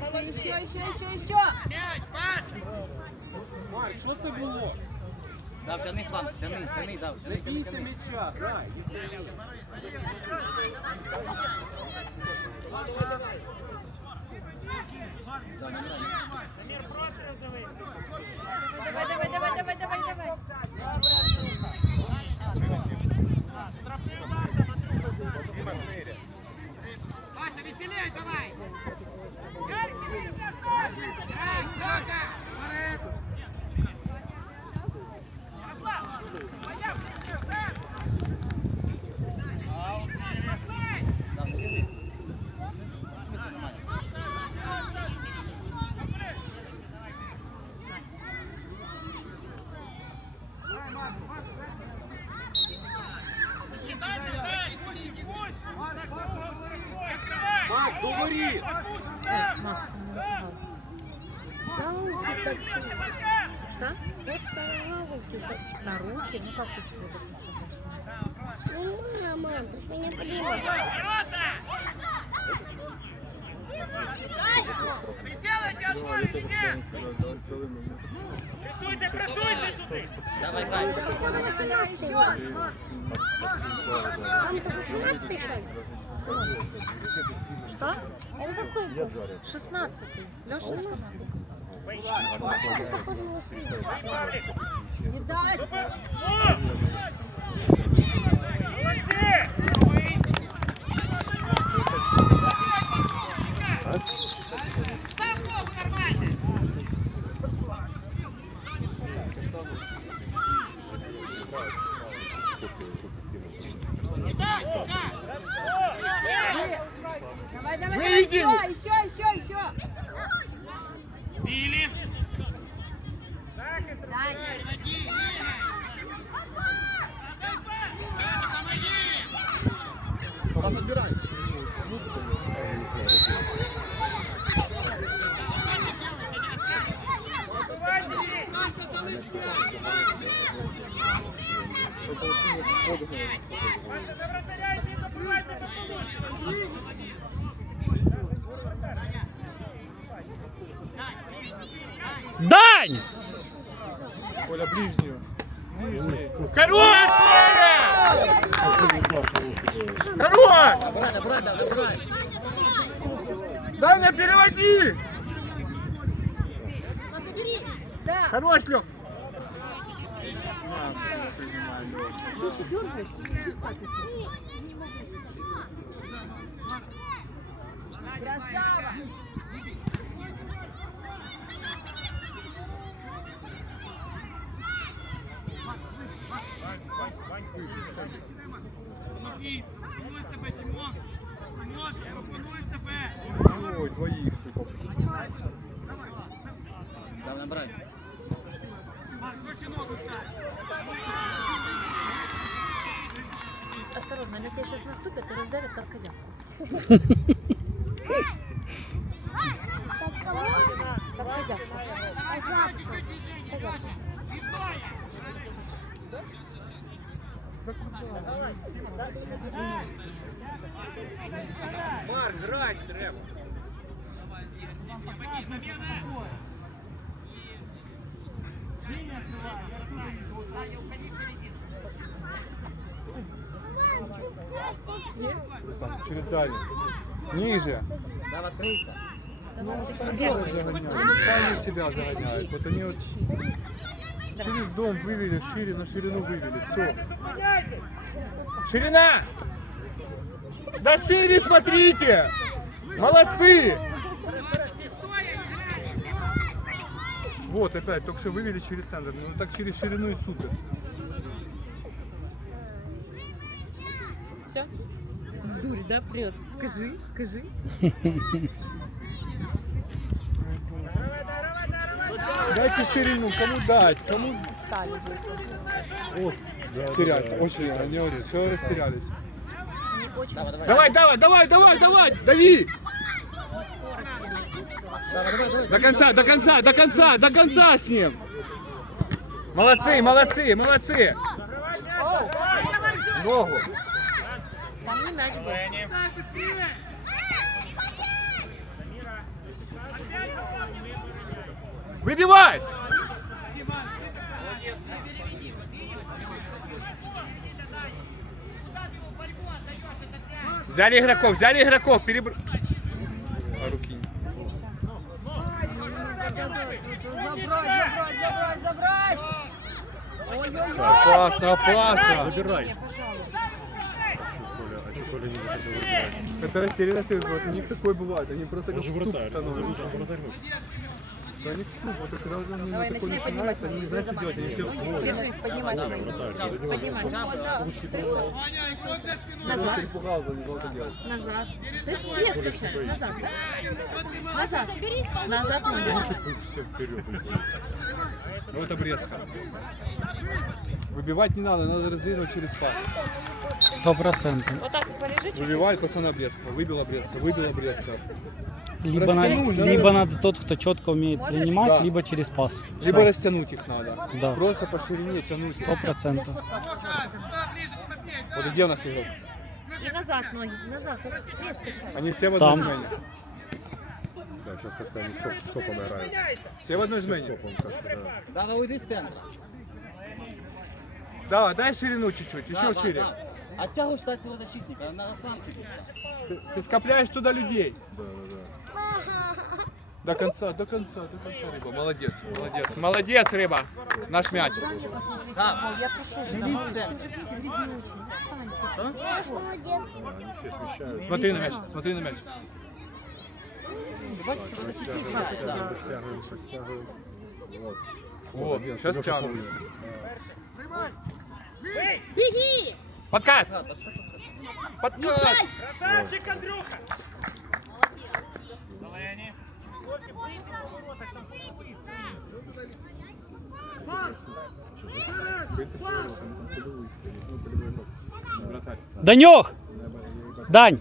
Еще, еще, еще, еще! Марк, що це було? Да, тяни фланг, тяни, тяни, да, тяни, бійся м'яча, грай. Давай, давай, давай, давай, давай, давай! Вася, веселей давай! Да, не скажи. Смысл нормально. Марк, до воріт! Макс, Что? На руки? Ну как ты себе это представляешь? Ну, мама, ты ж меня понимаешь. Сделайте отбор, иди! Давай, играй. Мама, 18 Мам, это 18 что ли? Сынок, Что? Это какой был? 16-й. Леша не Похоже на 18. Не дать! Ставь ногу нормально! Итак, да! Давай, давай, давай! Выйди! Еще, еще, еще, еще! Били! Дай! Переводи! Помоги! Пора собираемся. Дань! Коля, ближнюю. Хорош! Хорош! Даня, переводи! Хорош, Лёх! Красава! Помоги! Пропонуй себе, Тимон! Тимошка, пропонуй себе! Ой, двоих. Да, набирай. Марк, выше ногу ставь! Осторожно, тебя сейчас наступят и раздавят, как козявку. Как козявку. Козявку. Козявку. Марк, грай треба. Через дальний. Ниже. Да, откройся. Они сами себя загоняют. Вот они вот через дом вывели, шире на ширину вывели. Все. Ширина! Да шире смотрите! Молодцы! Вот опять, только что вывели через центр. Ну так через ширину и супер. Все? Дурь, да, прет? Скажи, скажи. Дайте ширину, кому дать, кому... О, теряться. Очень, они говорят, все растерялись. очень Давай, давай, давай, давай, давай, дави! До конца, до конца, до конца, до конца с ним! Молодцы, молодцы, молодцы! Ногу! Там не мяч был. Выбивай! Взяли игроков, взяли игроков, перебр... А руки не- Забрать, забрать, забрать, забрать! Ой-ой-ой! Опасно, опасно. Забирай. Это растерянность, вот у них такое бывает, они просто как Он же в ступор вратарь. становятся. Он же вратарь может. Что они в ступор, вот когда уже они Давай, на такое начинай поднимать начинаются, они не ноги. знают, что делать, они все Ноги, держись, поднимай Да, свои. вратарь. За него Поднимай, вот. вот, да. Ваня, игрок за спиной. Назад. перепугался, не знал, что делать. Назад. Ты ж вес качай. Назад, да? Назад. Назад ноги. Все вперед. Вот обрезка. Выбивать не надо, надо разыгрывать через пас. Сто процентов. Вот так полежи чуть-чуть. Выбивает пацан обрезка, выбил обрезка, выбил обрезка. Либо, на- Растянул, да? либо надо тот, кто четко умеет Можешь? принимать, Да. либо через пас. Либо растянуть их надо. Да. Просто по ширине тянуть. Сто процентов. Вот где у нас игрок? И назад ноги, назад. Качай. Они все в одной Там. жмене. Да, сейчас как-то они стоп, стопом играют. Все в одной жмене. Стопом как-то, да. Надо уйти с центра. Да, дай ширину чуть-чуть, еще шире. Оттягивай сюда своего защитника, на фланге. Ты, ты скопляешь туда людей. Да, да, да. До конца, до конца, до конца, рыба. Молодец, молодец. Молодец, рыба. Наш мяч. Я прошу ты. Да, все смещаются. Смотри на мяч, смотри на мяч. Растягиваем, растягиваем. Вот. Вот, Леша, сейчас смотри. Беги! Подкат! Подкат! Красавчик, Андрюха. Данек! Дань!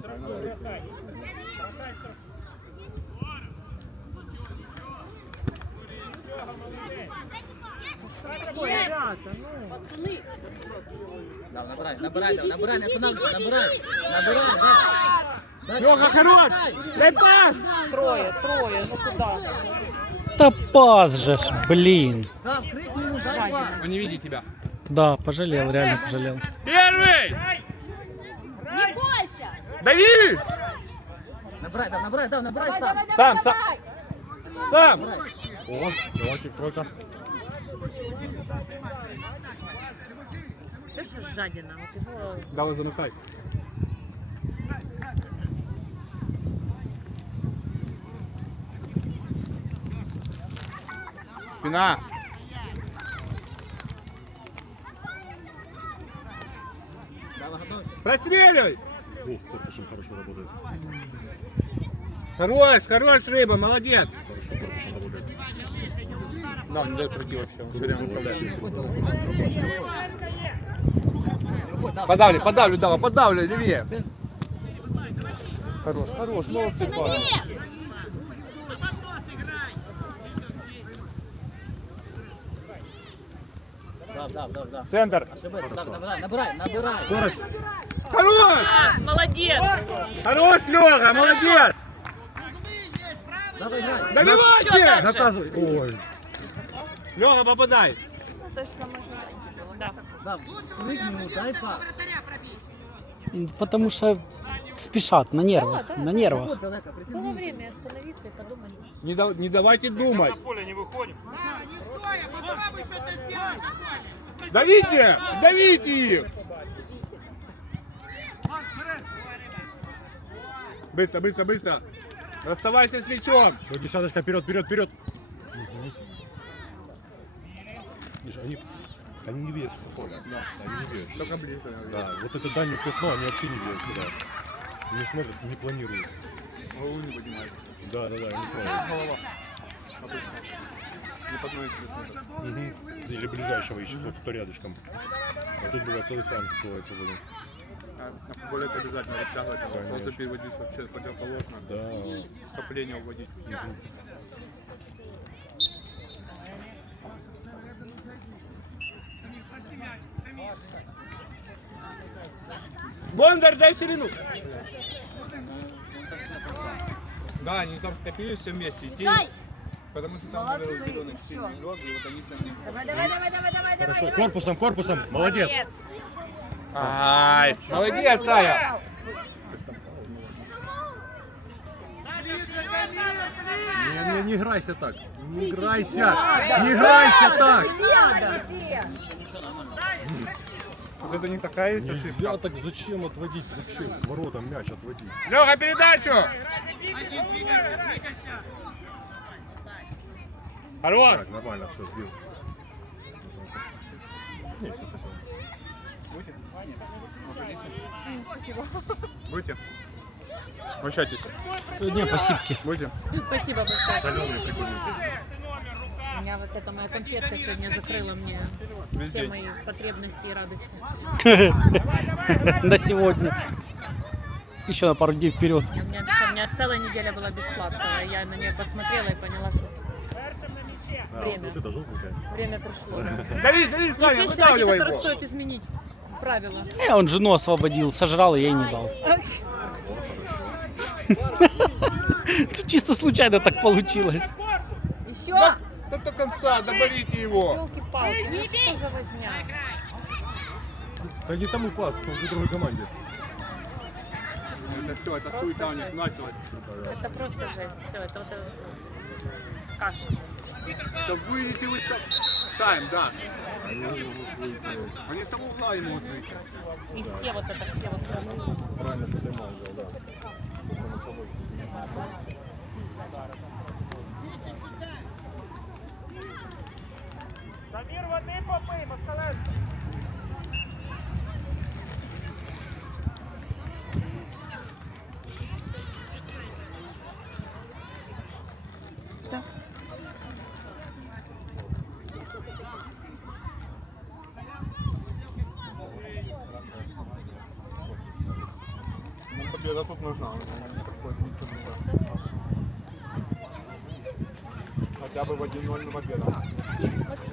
Ребята, ну. Да, набирай, набирай, давай, набирай, не останавливайся, набирай. Набирай, да. Леха, хорош! Дай пас! Трое, трое, ну куда? Да пас же ж, блин. Да. Он не видит тебя. Да, пожалел, реально пожалел. Первый! Не бойся! Дави! Да, да, набирай Давай, сам. давай, Сам, давай, сам. давай. Сам! О, давайте, тройка. Ты же жадина, вот его... Дала замыкай. Спина. Простреливай! Ух, корпусом хорошо работает. Хорош, хорош, рыба, молодец. Да, не дает руки вообще, он все время да. Подавли, подавлю, Дава, подавлю, левее. Хорош, хорош, молодцы, парни. Да, да, да. Центр. Набирай, набирай, набирай. Хорош! Хорош! Молодец! Хорош, Леха, молодец! Давай, играй. Добивайте! Наказывай. Ой. Леха, попадай! Дай пас. Потому что спешат на нервах, Да, да. на нервах. Было время остановиться и подумать. Не, да- не давайте думать. Давите! Давите их! Быстро, быстро, быстро! Расставайся с мячом! Десяточка, вперед, вперед, вперед. Миша, они, они не верят в поле. Да, они не верят. Только ближе. Да, вот это дальний пятно, они вообще не верят сюда. Не смотрят, не планируют. Голову не поднимай. Да, да, да, не смотрят. Голова. Обычно. Не под ноги себе смотрят. Мгм. Или ближайшего ищут, вот кто рядышком. А тут бывает целый фланг открывается свободен. А на футболе это обязательно растягивать. Конечно. просто переводить вообще противоположно. Да. Вступление уводить мяч. Камиль. Бондар, дай ширину. Да, они там скопились все вместе. Идти, потому что там Молодцы, был зеленый сильный игрок, и вот они там не Давай, давай, давай, давай, давай, давай, Хорошо, давай. корпусом, корпусом. Молодец. Ай, молодец, Ая. Не, не, не играйся так. Не играйся. Не играйся так. Вот это не такая есть Нельзя ошибка. так зачем отводить? Зачем? К Воротам мяч отводить. Леха, передачу. Хорош. Так, нормально, все, сбил. Не, все спасибо. Будете? Обращайтесь. Не, спасибо. Будете? Спасибо большое. Прикольненький. У меня вот эта моя конфетка сегодня закрыла мне Весь все день. мои потребности и радости. До сегодня. Еще на пару дней вперед. У меня, у меня целая неделя была без сладкого. Я на нее посмотрела и поняла, что А, Время. время пришло. Дави, дави, Саня, Есть вещи, ради которых стоит изменить правила. Э, он жену освободил, сожрал, и я ей не дал. Тут чисто случайно так получилось. Еще! Да до конца, добавите его. Елки-палки, ну что за возня? Да не тому пас, он в другой команде. Это все, это суета у них началась. Это просто жесть. Все, это вот э, каша. Да выйдите вы с Тайм, да. Они с того угла ему вот выйти. И все вот это, все вот это. Правильно поднимал, да. Дамір, води попий, Москаленко. Нам победа тут нужна. Ничего не так. Хотя бы в 1-0 на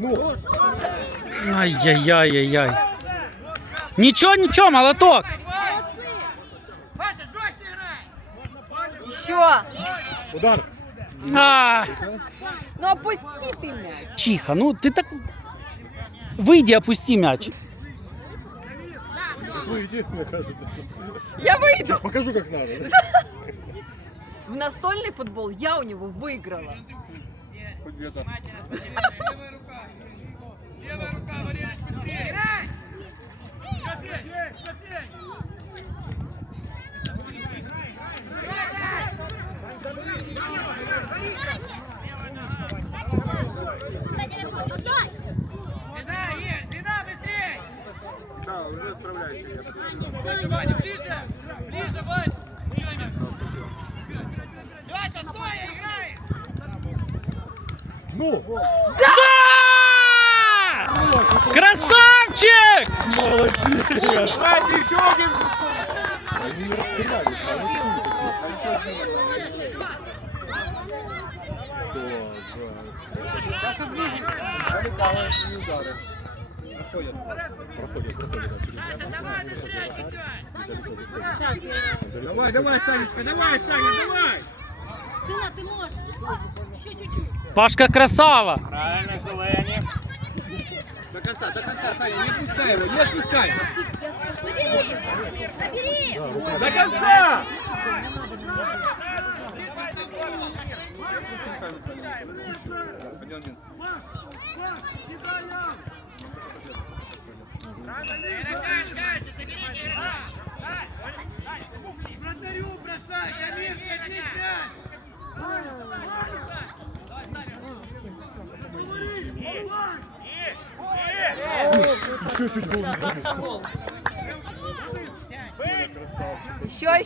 Ну, Ай-яй-яй-яй-яй. Ничего, ничего, молоток. Еще! удар. А, Ну опусти ты мяч. чиха, ну ты так... Выйди, опусти мяч. Выйди, мне кажется. Я выйду. Покажу, как надо. В настольный футбол я у него выиграла. Победа. Левая рука. Левая рука, Валерий, теперь. Скопей, скопей. Беда есть, беда, быстрей. Да, уже отправляйся. Ваня, ближе. Ближе, Вань. Леша, стой, играй. Ну! Да! Красавчик! Давайте еще один. Они не расстреляли, Проходят, проходят, Давай, давай, Санечка, давай, Саня, давай. Сына, ты можешь. Еще чуть-чуть. Пашка красава! До конца, до конца, Саня, не отпускай его, не отпускай. Забери. Забери. До конца. Вратарю бросай, Дамир, ходи мяч! Еще чуть гол не забил.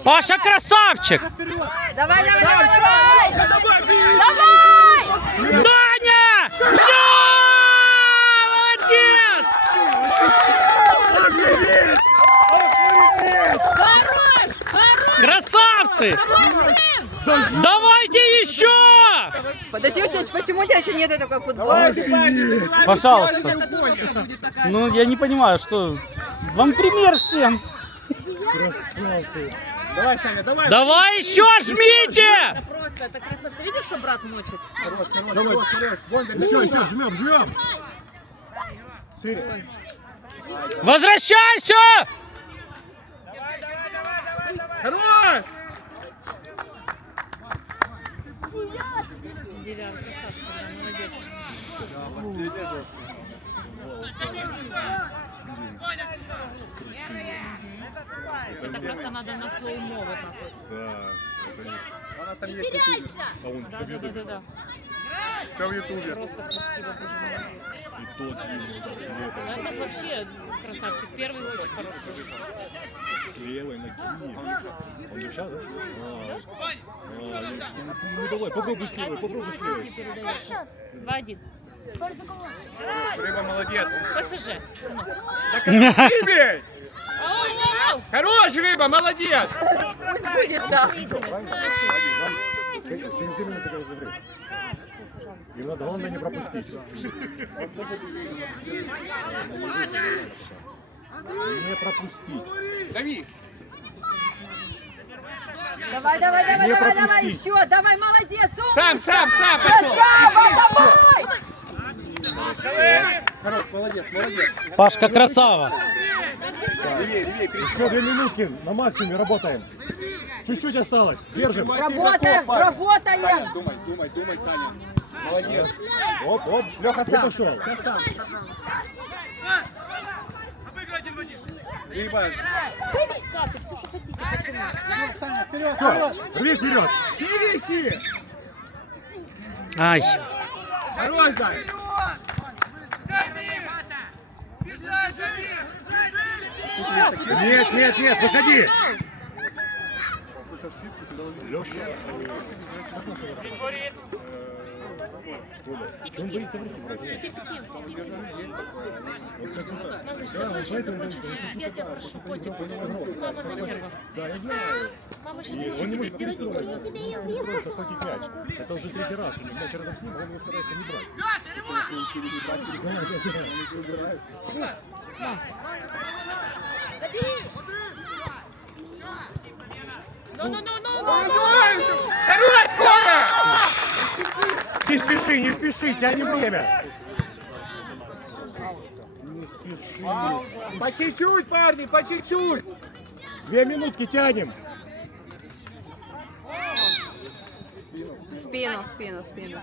Паша красавчик! Давай, давай, давай, давай! Даня! Да! Молодец! Хорош. Хорош. Красавцы! Давайте еще! Подожди, у тебя- почему у тебя еще нет такой футболки? Пожалуйста. Ну, я не понимаю, что... Вам пример всем. Красавцы. Давай, Саня, давай. Давай еще жмите! Просто это красота. Ты видишь, что брат мочит? Хорош, хорош, хорош, хорош. Бондарь, Еще, еще, жмем, жмем. Шире. Возвращайся! Хорош. Девян, красавчик, молодец. Да, последний это просто надо на слоумо вот так вот. Да, это не... Она там Не есть. теряйся. А он все в ютубе. Да-да-да. Все в Ютубе. Просто красиво. И тот, и это, вообще красавчик. Первый очень хороший. с левой ноги. Он сейчас, да? А, а, ну давай, попробуй с левой, попробуй с левой. Два один. Рыба молодец. ПСЖ, сынок. Хорош, рыба, молодец. Будет, да. Им надо, главное не пропустить. Не пропустить. Дави. Давай, давай, давай, давай, давай, еще, давай, молодец! Сам, сам, сам, пошел. Красава, давай! Хорош, молодец, молодец. Пашка красава! Левее, левее, Еще две минутки, на максимуме работаем. Чуть-чуть осталось, держим. Работаем, работаем! Думай, думай, думай, Саня. Молодец. Оп, оп, Леха, сам. пошел. Обыгрывайте, Вадим! Рыба. Как, все, что хотите, пацаны. Все, рви вперед. Шире, шире. Ай! Хорош, дай. Нет, нет, нет, выходи. Леша. Чем боится в руки брать? Малыш, давай сейчас закончится. Я тебя прошу, котик. Мама на нервах. Да, я знаю. Мама сейчас он не может сделать мяч. Это уже третий раз. У мяч рядом с ним, а он его старается не брать. Забери. Хорош, Коля. Не спеши, не спеши, тянем время. Не спеши. По чуть-чуть, парни, по чуть-чуть. Две минутки тянем. В спину, в спину, в спину.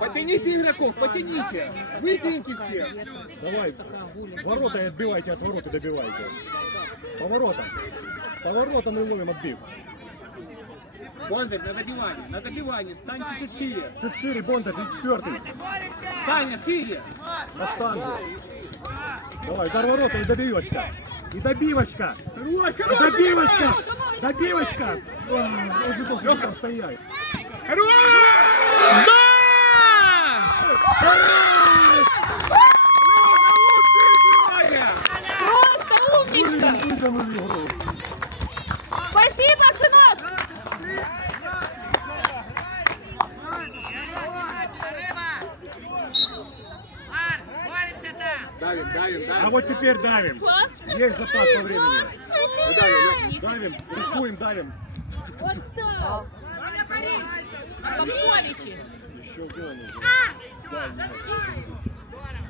Потяните игроков, потяните. Вытяните всех. Давай, ворота и отбивайте, от ворот и добивайте. По воротам. По воротам и ловим отбив. Бондарь, на добивание, на добивание. Стань чуть-чуть шире. Чуть шире, Бондарь, ты четвертый. Саня, шире. На штангу. Давай, удар ворота и добивочка. И добивочка. Хорош, И хорош. добивочка. Давай, Забивочка! Он же должен там стоять. Просто умничка! Давим, давим, А давим. вот теперь давим. Класс! Есть запас по времени. Давим, рискуем, давим. Вот так! Пополичи! Еще гол нужен.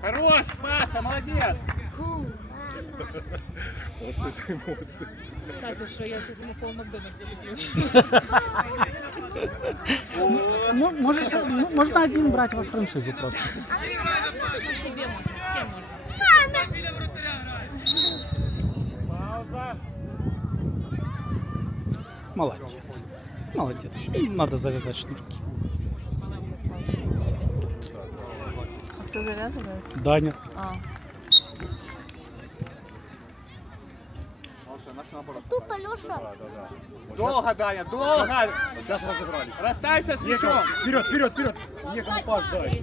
Хорош, Паша, молодец. Вот это эмоции. Так, и что, я сейчас ему пол Макдональдса куплю. Ну, можешь, ну, можно один брать во франшизу просто. Тебе можно, всем можно. Молодец. Молодец. Надо завязать шнурки. А кто завязывает? Даня. А. Тупо, Леша. Долго, Даня, долго. Вот сейчас разыгрались. Расстайся с мячом. Вперед, вперед, вперед. Некому пас дай.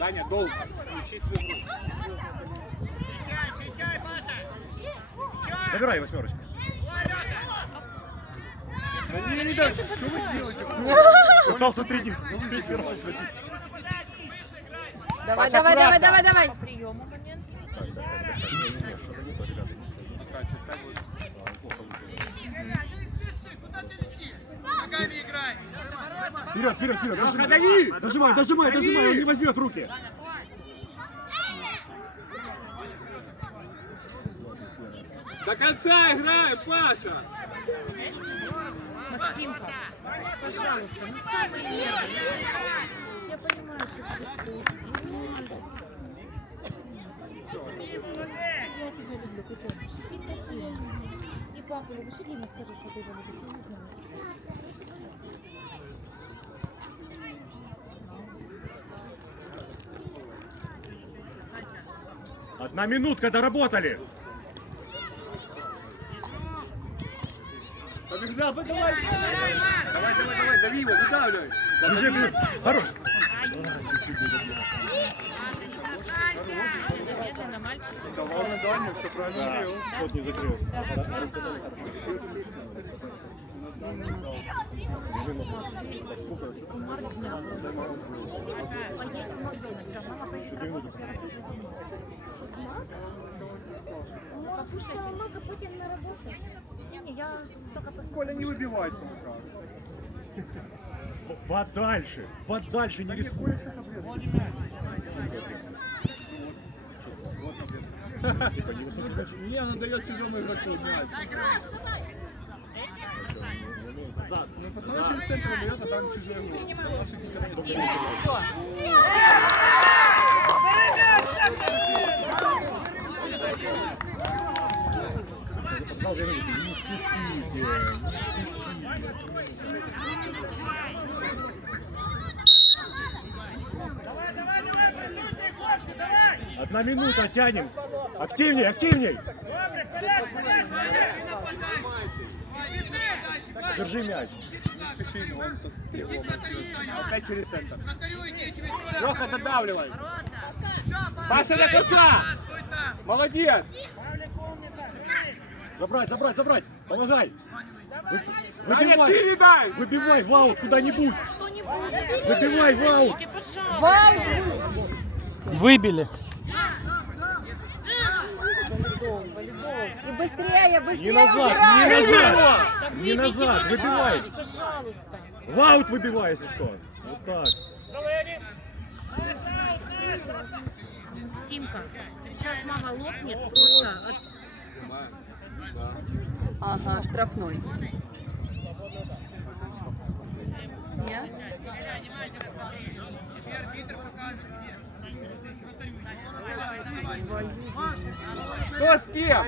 Я дай. Даня, долго. Включи свою игру. Забирай восьмерочку. Пытался третий, третий раз. Давай, Паша, давай, давай, давай, давай. По приему момент. Не-не-не, что-то не то, ребята. Ногами играй. Вперед, вперед, вперед. Дожимай, дожимай, дожимай, дожимай, он не возьмет руки. До конца играй, Паша. Максимка, пожалуйста, ну первый. Я понимаю, что ты. Я тебя люблю, Купер. Сильно сильно. И папу любишь, и Диме скажи, что ты его любишь. Я не знаю. Одна минутка, доработали. Побежал, давай. Давай, давай, давай, дави его, выдавливай. Хорош. Давал на Даню, все правильно Да, тот не закрыл. Сначала мага, потім. Коля не выбивает пока. Подальше, подальше, не рискуй. Не высокий мяч. Не, он дает чужому игроку. Ну, пацаны через центр дает, а там чужой игрок. Наши я говорю, не спешите, не спешите. Одна минута, тянем. Активней, активней. Держи мяч. Спеши, но он тут Опять через центр. Леха, додавливай. Паша до конца. Молодец. Забрать, забрать, забрать. Помогай. Вы- Даня, Выбивай, выбивай в аут куда-нибудь. Выбивай в аут. Выбили. И быстрее, Не быстрее назад, убирай. не назад. Не назад, выбивай. Пожалуйста. В аут выбивай, если что. Вот так. Симка, сейчас мама лопнет просто от Ага, штрафной. Нет? Арбитр покажет Кто с кем?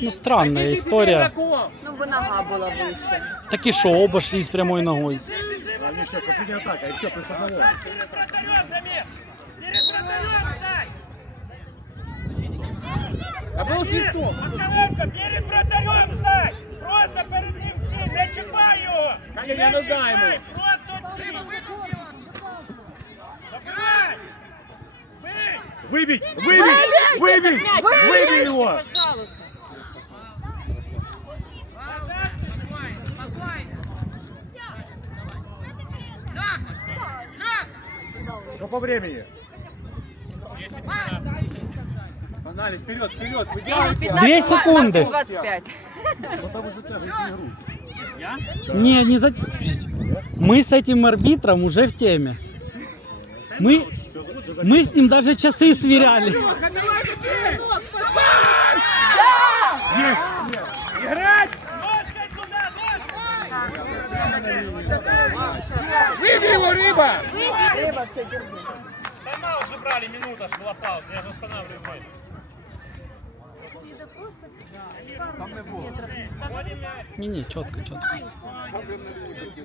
Ну, странная история. Ну бы нога была выше. Так и шо, оба шли с прямой ногой. А еще последняя атака, еще плюс одного. Перед вратарем, Дамир! Перед вратарем дай! А был свисток. Москаленко, перед вратарем стань! Просто перед ним стій, не чіпай його! Каля, Не не нога чіпай, йому. Просто Выбей! Выбей! Выбей! Выбей его! Пожалуйста. Что по времени? Погнали, вперед, вперед. 2 секунды. 25. Что там вы затягиваете игру? Не, не за... Мы с этим арбитром уже в теме. Мы, мы с ним даже часы сверяли. Играть! Выбей его, рыба! Рыба, все, держи. Тайм-аут же брали, минута ж была пауза, я же останавливаю матч. Не-не, четко, четко.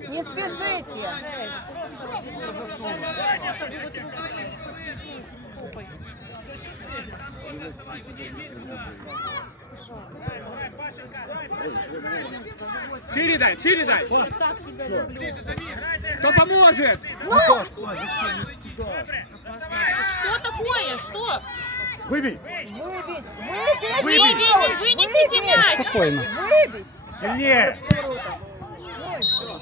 Не спешите. Шире дай, шире дай. Кто поможет? Что такое? Что? Выбей! Выбить! Выбить! Выбить! Вынесите мяч! Спокойно. Выбить! Сильнее! Ну и все.